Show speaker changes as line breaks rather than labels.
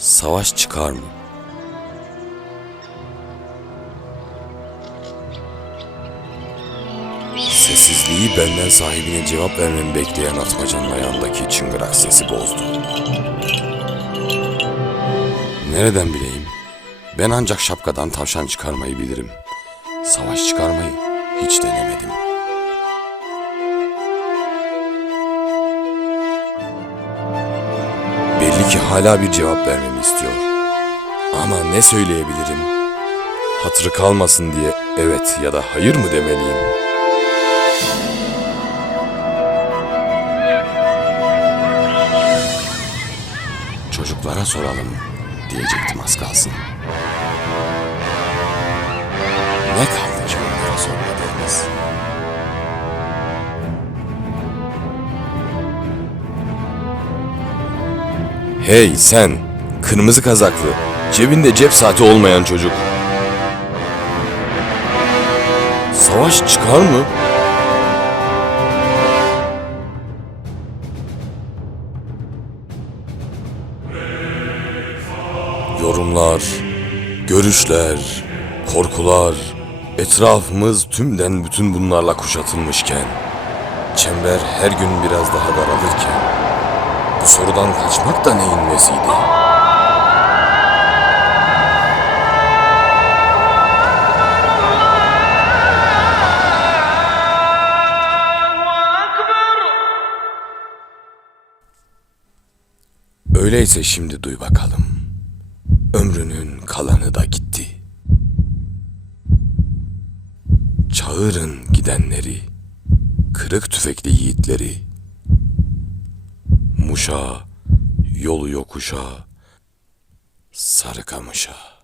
Savaş çıkar mı? Sessizliği benden sahibine cevap vermemi bekleyen atmacanın ayağındaki çıngırak sesi bozdu. Nereden bileyim? Ben ancak şapkadan tavşan çıkarmayı bilirim. Savaş çıkarmayı hiç denemedim. Belli ki hala bir cevap vermemi istiyor. Ama ne söyleyebilirim? Hatırı kalmasın diye evet ya da hayır mı demeliyim? Çocuklara soralım diyecektim az kalsın. Hey sen, kırmızı kazaklı, cebinde cep saati olmayan çocuk. Savaş çıkar mı? Yorumlar, görüşler, korkular, etrafımız tümden bütün bunlarla kuşatılmışken, çember her gün biraz daha daralırken, bu sorudan kaçmak da neyin nesiydi? Öyleyse şimdi duy bakalım. Ömrünün kalanı da gitti. Çağırın gidenleri, kırık tüfekli yiğitleri. Muş'a, yolu yokuşa, Sarıkamış'a.